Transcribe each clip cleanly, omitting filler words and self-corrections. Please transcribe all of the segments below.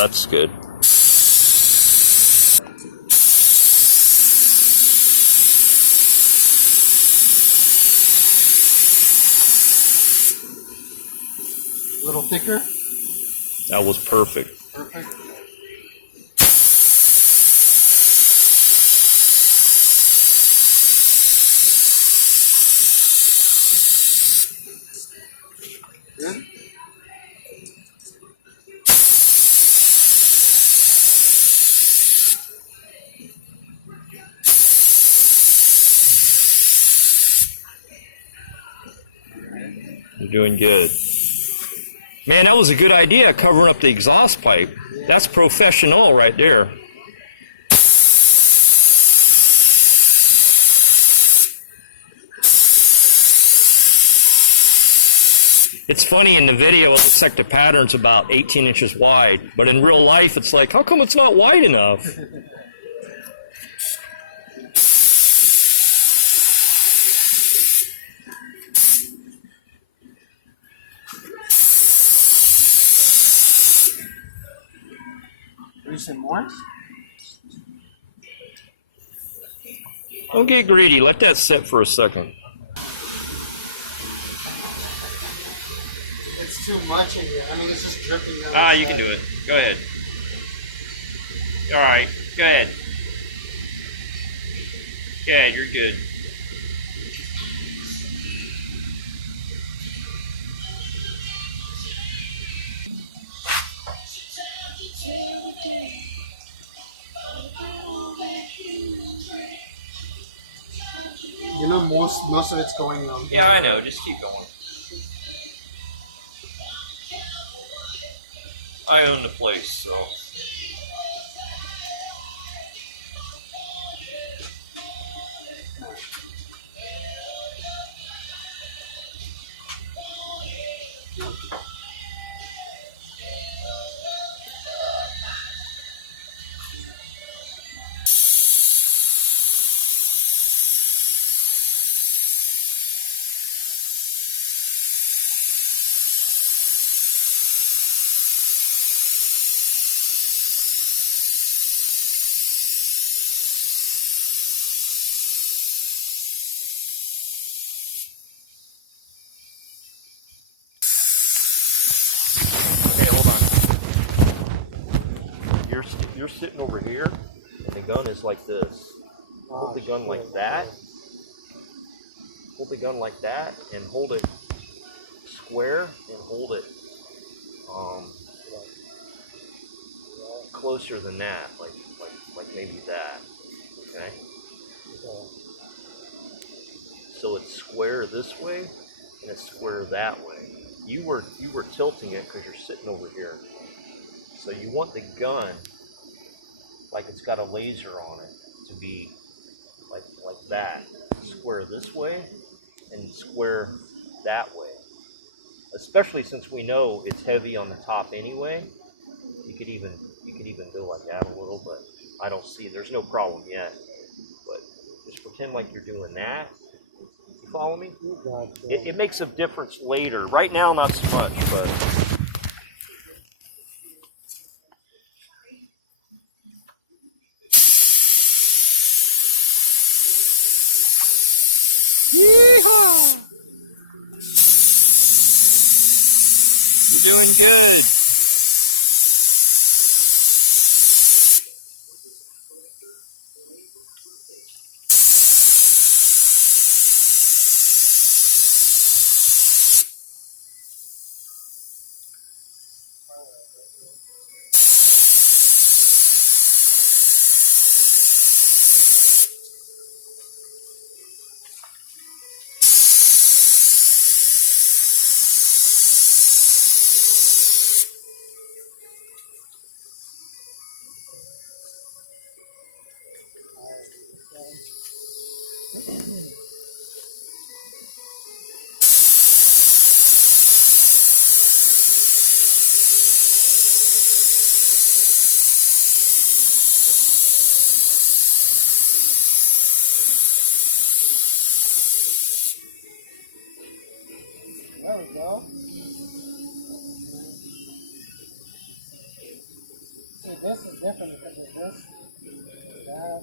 that's good. A little thicker? That was perfect. Perfect. Good? You're doing good. Man, that was a good idea, covering up the exhaust pipe. Yeah. That's professional right there. It's funny, in the video, it looks like the pattern's about 18 inches wide, but in real life, it's like, how come it's not wide enough? Do some more? Don't get greedy. Let that sit for a second. It's too much in here. I mean, it's just dripping out. Ah, you can do it. Go ahead. All right, go ahead. Yeah, you're good. You know, most of it's going on. Yeah, I know. Just keep going. I own the place, so. You're sitting over here, and the gun is like this. Hold the gun like that. Hold the gun like that, and hold it square, and hold it closer than that, like maybe that. Okay. So it's square this way, and it's square that way. You were tilting it because you're sitting over here. So you want the gun, like it's got a laser on it, to be like that. Square this way and square that way. Especially since we know it's heavy on the top anyway. You could even go like that a little, but I don't see, there's no problem yet. But just pretend like you're doing that. You follow me? It makes a difference later. Right now, not so much, but. You're doing good. There we go. this is different because of this. That.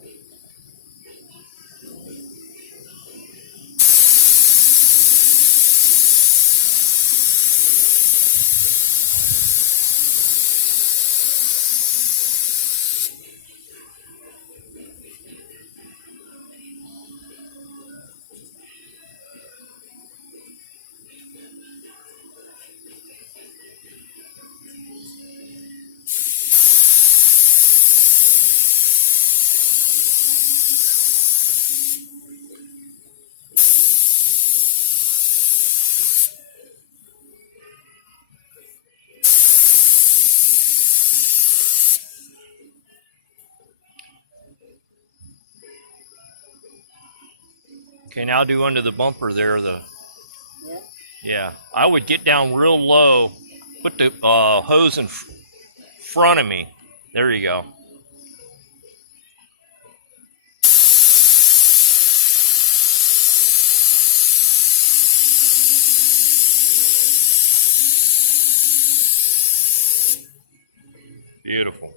Okay, now do under the bumper there. Yeah. Yeah, I would get down real low, put the hose in front of me. There you go. Beautiful.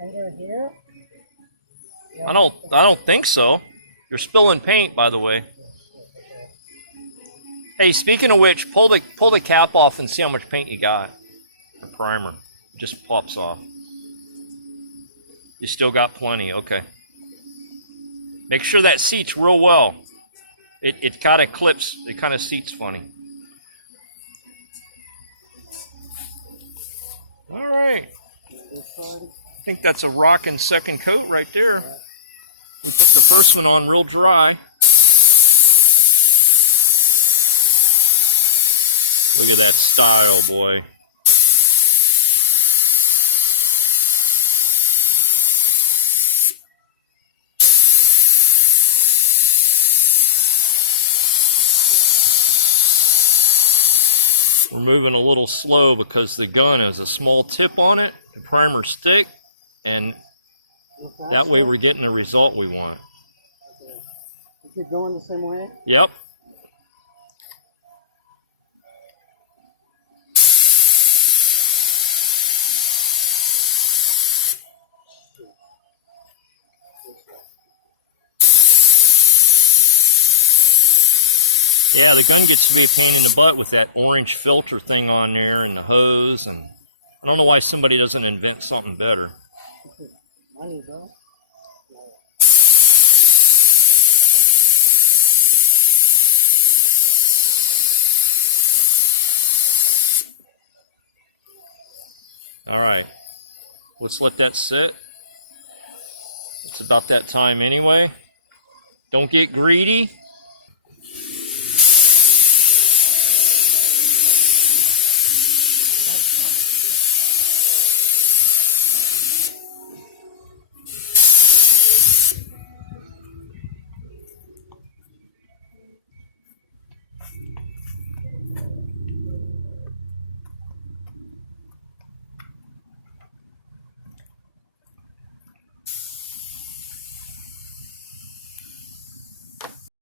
Under here. I don't think so. You're spilling paint, by the way. Hey, speaking of which, pull the cap off and see how much paint you got. The primer it just pops off. You still got plenty. Okay. Make sure that seats real well. It kind of clips. It kind of seats funny. All right. I think that's a rocking second coat right there. We put the first one on real dry. Look at that style, boy. We're moving a little slow because the gun has a small tip on it, the primer's thick, and that way we're getting the result we want. Okay. You keep going the same way? Yep. Yeah, the gun gets to be a pain in the butt with that orange filter thing on there and the hose, and I don't know why somebody doesn't invent something better. There you go. All right, let's let that sit. It's about that time anyway. Don't get greedy.